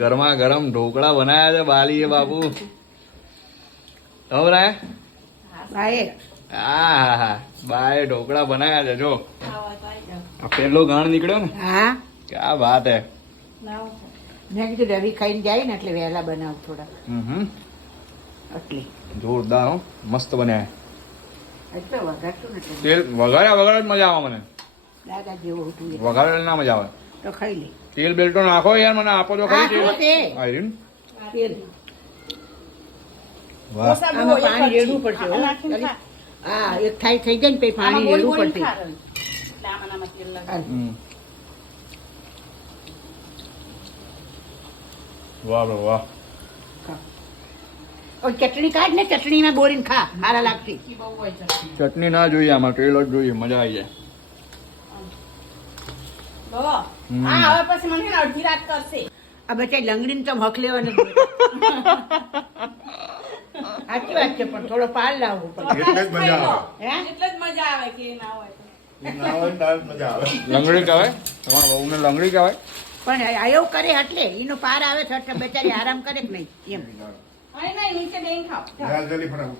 ગરમા ગરમ ઢોકળા બનાયા છે બાલીએ બાપુ. ખબર હા બાએ ઢોકળા બનાયા છે જો. આ પેલો ગાણ નીકળ્યો ને. હા ક્યાં વાત હે. મેં કીધું રવિ ખાઈને જાય ને એટલે વહેલા બનાવ થોડા. એટલે જોરદાર હો મસ્ત બન્યા. એટલે વઘારતું ને તેલ વઘાર્યા વગર જ મજા આવે મને. દાદા જેવું હતું એ. વઘારેલ ના મજા આવે. તો ખાઈ લે. તેલ બેલ તો નાખો યાર મને આપો તો હા, ખરી શું છે? આયરીન તેલ વાહ આમાં પાણી રેડવું પડશે હો. હા એક થાય થઈ જાય ને પછી પાણી રેડવું પડશે. વાહ ભાઈ વાહ. ચટણી કાઢ ને ચટણીમાં બોરીને ખા સારા લાગશે. ચટણી ના જોઈએ આમાં તેલ જ જોઈએ મજા આવી જાય. આ બચ્ચા લંગડીને તો હક લેવા નથી. સાચી વાત છે પણ થોડો પાર લાવવો પડે. એટલે જ મજા આવે. હે એટલે જ મજા આવે કે ના હોય તો. ના હોય ને તારે જ મજા આવે. લંગડી કહેવાય તમારા બહુને લંગડી કહેવાય. પણ આ એવું કરે એટલે એનો પાર આવે તો બચારી આરામ કરે કે નહીં એમ. નહીં નીચે બેન ખાઓ જલ્દી ફટાફટ